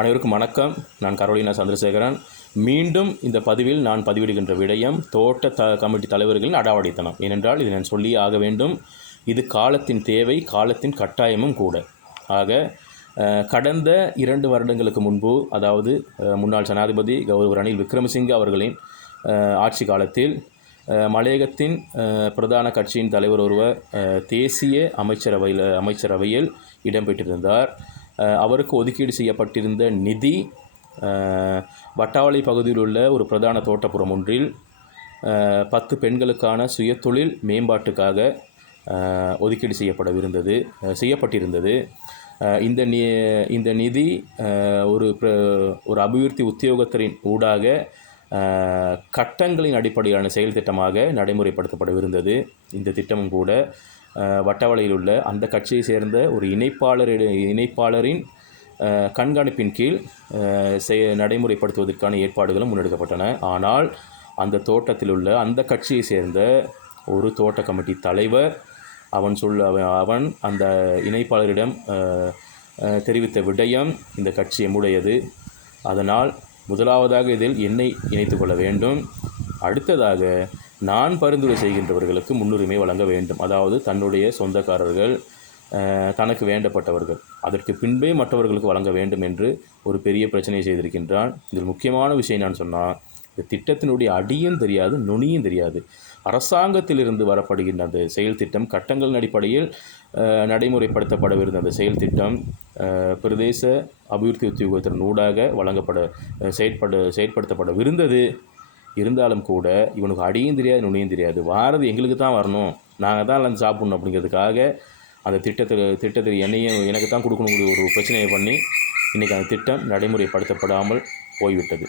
அனைவருக்கும் வணக்கம். நான் கரோலினா சந்திரசேகரன். மீண்டும் இந்த பதிவில் நான் பதிவிடுகின்ற விடயம் தோட்ட கமிட்டி தலைவர்களின் அடாவடித்தனம். ஏனென்றால் இதை நான் சொல்லி ஆக வேண்டும். இது காலத்தின் தேவை, காலத்தின் கட்டாயமும் கூட. ஆக கடந்த 2 வருடங்களுக்கு முன்பு, அதாவது முன்னாள் ஜனாதிபதி கௌரவ ரணில் விக்ரமசிங்கே அவர்களின் ஆட்சி காலத்தில் மலையகத்தின் பிரதான கட்சியின் தலைவர் ஒருவர் தேசிய அமைச்சரவையில் இடம்பெற்றிருந்தார். அவருக்கு ஒதுக்கீடு செய்யப்பட்டிருந்த நிதி வட்டாவளை பகுதியில் உள்ள ஒரு பிரதான தோட்டப்புறம் ஒன்றில் 10 பெண்களுக்கான சுயதொழில் மேம்பாட்டுக்காக ஒதுக்கீடு செய்யப்பட்டிருந்தது. இந்த நிதி ஒரு அபிவிருத்தி உத்தியோகத்தரின் ஊடாக கட்டங்களின் அடிப்படையிலான செயல் திட்டமாக நடைமுறைப்படுத்தப்படவிருந்தது. இந்த திட்டமும் கூட வட்டவளையில் உள்ள அந்த கட்சியை சேர்ந்த ஒரு இணைப்பாளரின் கண்காணிப்பின் கீழ் நடைமுறைப்படுத்துவதற்கான ஏற்பாடுகளும் முன்னெடுக்கப்பட்டன. ஆனால் அந்த தோட்டத்தில் உள்ள அந்த கட்சியை சேர்ந்த ஒரு தோட்ட கமிட்டி தலைவர் அவன் அந்த இணைப்பாளரிடம் தெரிவித்த விடயம் இந்த கட்சி எம்முடையது, அதனால் முதலாவதாக இதில் என்னை இணைத்து கொள்ள வேண்டும், அடுத்ததாக நான் பரிந்துரை செய்கின்றவர்களுக்கு முன்னுரிமை வழங்க வேண்டும். அதாவது தன்னுடைய சொந்தக்காரர்கள், தனக்கு வேண்டப்பட்டவர்கள், அதற்கு பின்பே மற்றவர்களுக்கு வழங்க வேண்டும் என்று ஒரு பெரிய பிரச்சனையை செய்திருக்கின்றான். இதில் முக்கியமான விஷயம் நான் சொன்னால், இந்த திட்டத்தினுடைய அடியும் தெரியாது, நுனியும் தெரியாது. அரசாங்கத்திலிருந்து வரப்படுகின்ற அந்த செயல் திட்டம், கட்டங்களின் அடிப்படையில் நடைமுறைப்படுத்தப்படவிருந்த அந்த செயல் திட்டம் பிரதேச அபிவிருத்தி உத்தியோகத்தின் ஊடாக செயற்படுத்தப்படவிருந்தது. இருந்தாலும் கூட இவனுக்கு அடியும் தெரியாது, நுனியும் தெரியாது. வாரது எங்களுக்கு தான் வரணும், நாங்கள் தான் எல்லாம் சாப்பிட்ணும் அப்படிங்கிறதுக்காக அந்த திட்டத்தில் எனக்கு தான் கொடுக்கணுங்கிற ஒரு பிரச்சனையை பண்ணி இன்றைக்கி அந்த திட்டம் நடைமுறைப்படுத்தப்படாமல் போய்விட்டது.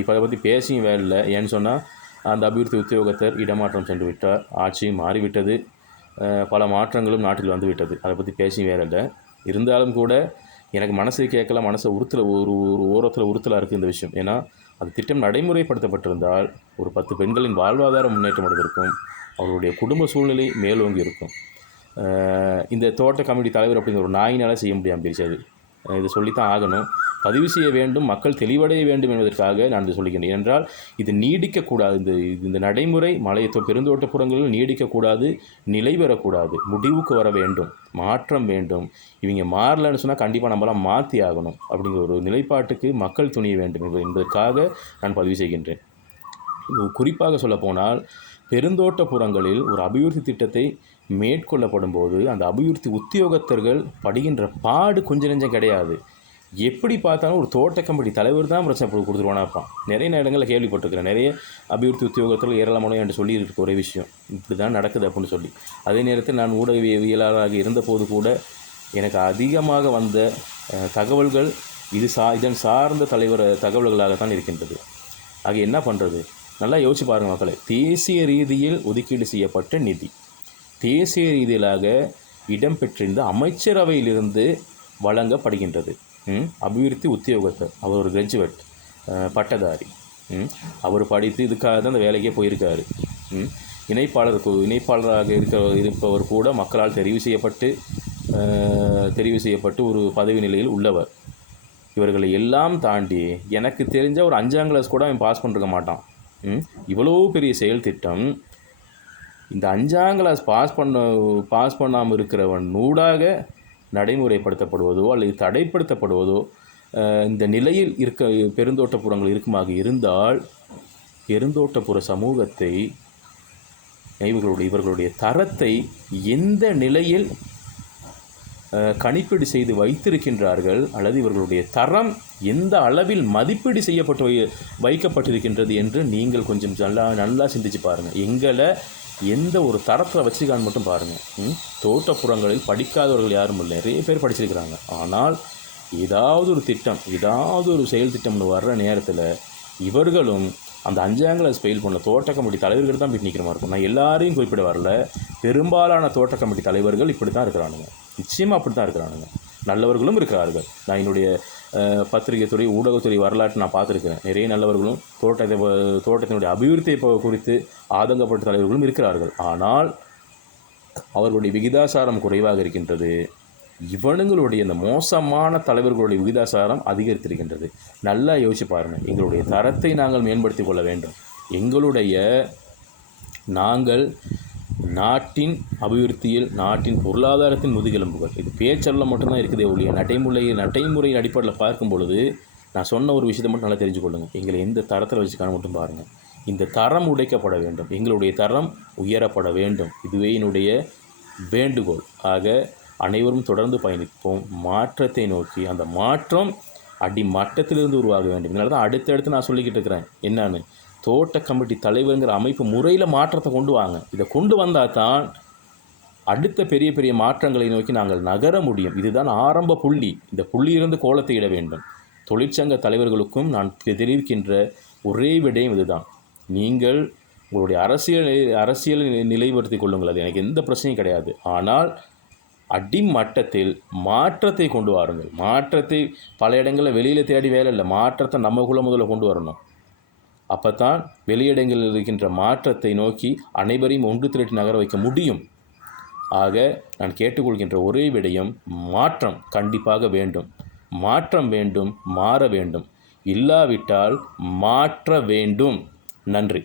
இப்போ அதை பற்றி பேசியும் வேலை இல்லை. ஏன்னு சொன்னால் அந்த அபிவிருத்தி உத்தியோகத்தர் இடமாற்றம் சென்று விட்டார், ஆட்சியும் மாறிவிட்டது, பல மாற்றங்களும் நாட்டில் வந்துவிட்டது. அதை பற்றி பேசியும் வேலை இல்லை. இருந்தாலும் கூட எனக்கு மனசு கேட்கல, மனசை ஒரு ஓரத்தில் உறுத்தலாக இருக்குது இந்த விஷயம். ஏன்னா அந்த திட்டம் நடைமுறைப்படுத்தப்பட்டிருந்தால் ஒரு 10 பெண்களின் வாழ்வாதாரம் முன்னேற்றம் அடைந்திருக்கும், அவர்களுடைய குடும்ப சூழ்நிலை மேலோங்கி இருக்கும். இந்த தோட்ட கமிட்டி தலைவர் அப்படிங்கிற ஒரு நாயினால் செய்ய முடியாமல் பிரிச்சது. இதை சொல்லித்தான் ஆகணும். பதிவு செய்ய வேண்டும், மக்கள் தெளிவடைய வேண்டும் என்பதற்காக நான் இதை சொல்லிக்கிறேன். ஏனென்றால் இது நீடிக்கக்கூடாது. இந்த நடைமுறை பெருந்தோட்டப்புறங்களில் நீடிக்கக்கூடாது, நிலை பெறக்கூடாது, முடிவுக்கு வர வேண்டும், மாற்றம் வேண்டும். இவங்க மாறலன்னு சொன்னால் கண்டிப்பாக நம்மளாம் மாற்றி ஆகணும். அப்படிங்கிற ஒரு நிலைப்பாட்டுக்கு மக்கள் துணிய வேண்டும் என்பதற்காக நான் பதிவு செய்கின்றேன். குறிப்பாக சொல்லப்போனால் பெருந்தோட்டப்புறங்களில் ஒரு அபிவிருத்தி திட்டத்தை மேற்கொள்ளப்படும் போது அந்த அபிவிருத்தி உத்தியோகத்தர்கள் படுகின்ற பாடு கொஞ்சம் நெஞ்சம் கிடையாது. எப்படி பார்த்தாலும் ஒரு தோட்ட கமிட்டி தலைவர் தான் பிரச்சனை கொடுத்துருவானா இருப்பான். நிறைய இடங்களில் கேள்விப்பட்டிருக்கிறேன். நிறைய அபிவிருத்தி உத்தியோகத்தர்கள் ஏராளமான என்று சொல்லியிருக்க ஒரே விஷயம் இப்படி தான் நடக்குது அப்படின்னு சொல்லி. அதே நேரத்தில் நான் ஊடகவியலாளராக இருந்தபோது கூட எனக்கு அதிகமாக வந்த தகவல்கள் இதன் சார்ந்த தகவல்களாகத்தான் இருக்கின்றது. ஆக என்ன பண்ணுறது, நல்லா யோசிச்சு பாருங்கள் மக்களே. தேசிய ரீதியில் ஒதுக்கீடு செய்யப்பட்ட நிதி தேசிய ரீதியிலாக இடம்பெற்றிருந்த அமைச்சரவையிலிருந்து வழங்கப்படுகின்றது. அபிவிருத்தி உத்தியோகத்தர், அவர் ஒரு கிராஜுவேட், பட்டதாரி, அவர் படித்து இதுக்காக தான் அந்த வேலைக்கே போயிருக்காரு. இணைப்பாளராக இருப்பவர் கூட மக்களால் தெரிவு செய்யப்பட்டு ஒரு பதவி நிலையில் உள்ளவர். இவர்களை எல்லாம் தாண்டி எனக்கு தெரிஞ்ச ஒரு 5ஆம் கிளாஸ் கூட அவன் பாஸ் பண்ணிருக்க மாட்டான். இவ்வளோ பெரிய செயல் திட்டம் இந்த 5ஆம் கிளாஸ் பாஸ் பண்ணாமல் இருக்கிறவன் ஊடாக நடைமுறைப்படுத்தப்படுவதோ அல்லது தடைப்படுத்தப்படுவதோ இந்த நிலையில் பெருந்தோட்டப்புறங்கள் இருக்குமாக இருந்தால் பெருந்தோட்டப்புற சமூகத்தை இவர்களுடைய தரத்தை எந்த நிலையில் கணிப்பீடு செய்து வைத்திருக்கின்றார்கள், அல்லது இவர்களுடைய தரம் எந்த அளவில் மதிப்பீடு வைக்கப்பட்டிருக்கின்றது என்று நீங்கள் கொஞ்சம் நல்லா சிந்திச்சு பாருங்கள். எங்களை எந்த ஒரு தரத்தில் வச்சுக்கான்னு மட்டும் பாருங்கள். தோட்டப்புறங்களில் படிக்காதவர்கள் யாரும் இல்லை, நிறைய பேர் படிச்சிருக்கிறாங்க. ஆனால் ஏதாவது ஒரு செயல் திட்டம்னு வர்ற நேரத்தில் இவர்களும் அந்த 5ஆம் கிளாஸ் ஃபெயில் பண்ண தோட்ட கமிட்டி தலைவர்கள் தான் போய் நிற்கிற மாதிரி இருக்கும். நான் எல்லாரையும் குறிப்பிட வரல, பெரும்பாலான தோட்ட கமிட்டி தலைவர்கள் இப்படி தான் இருக்கிறானுங்க. நிச்சயமாக அப்படி தான் இருக்கிறானுங்க. நல்லவர்களும் இருக்கிறார்கள். நான் என்னுடைய பத்திரிகை துறை, ஊடகத்துறை வரலாற்று நான் பார்த்துருக்கிறேன். நிறைய நல்லவர்களும் தோட்டத்தினுடைய அபிவிருத்தியை குறித்து ஆதங்கப்பட்ட தலைவர்களும் இருக்கிறார்கள். ஆனால் அவர்களுடைய விகிதாசாரம் குறைவாக இருக்கின்றது. இவனுங்களுடைய இந்த மோசமான தலைவர்களுடைய விகிதாசாரம் அதிகரித்திருக்கின்றது. நல்லா யோசிச்சு பாருங்கள். எங்களுடைய தரத்தை நாங்கள் மேம்படுத்தி கொள்ள வேண்டும். நாங்கள் நாட்டின் அபிவிருத்தியில், நாட்டின் பொருளாதாரத்தின் முதுகெலும்புகள். இது பேச்சளவில் மட்டும்தான் இருக்குதே ஒழிய நடைமுறையின் அடிப்படையில் பார்க்கும் பொழுது நான் சொன்ன ஒரு விஷயத்தை மட்டும் நல்லா தெரிஞ்சு கொள்ளுங்கள். எங்களை எந்த தரத்தில் வச்சுக்கான மட்டும் பாருங்கள். இந்த தரம் உடைக்கப்பட வேண்டும். எங்களுடைய தரம் உயரப்பட வேண்டும். இதுவே என்னுடைய வேண்டுகோள். ஆக அனைவரும் தொடர்ந்து பயணிப்போம் மாற்றத்தை நோக்கி. அந்த மாற்றம் அடிமட்டத்திலிருந்து உருவாக வேண்டும். இதனால தான் அடுத்தடுத்து நான் சொல்லிக்கிட்டு இருக்கிறேன். என்னன்னு, தோட்ட கமிட்டி தலைவருங்கிற அமைப்பு முறையில் மாற்றத்தை கொண்டு வாங்க. இதை கொண்டு வந்தால் தான் அடுத்த பெரிய பெரிய மாற்றங்களை நோக்கி நாங்கள் நகர முடியும். இதுதான் ஆரம்ப புள்ளி. இந்த புள்ளியிலிருந்து கோலத்தை இட வேண்டும். தொழிற்சங்க தலைவர்களுக்கும் நான் தெரிவிக்கின்ற ஒரே விடயம் இதுதான். நீங்கள் உங்களுடைய அரசியல் நிலைப்படுத்திக் கொள்ளுங்கள். அது எனக்கு எந்த பிரச்சனையும் கிடையாது. ஆனால் அடிமட்டத்தில் மாற்றத்தை கொண்டு வாருங்கள். மாற்றத்தை பல இடங்களில் வெளியில் தேடி வேலை இல்லை. மாற்றத்தை நம்மக்குள்ளே முதல்ல கொண்டு வரணும். அப்போ தான் வெளியிடங்களில் இருக்கின்ற மாற்றத்தை நோக்கி அனைவரையும் ஒன்று திரட்டி நகர வைக்க முடியும். ஆக நான் கேட்டுக்கொள்கின்ற ஒரே விடயம், மாற்றம் கண்டிப்பாக வேண்டும். மாற்றம் வேண்டும், மாற வேண்டும். இல்லாவிட்டால் மாற்ற வேண்டும். நன்றி.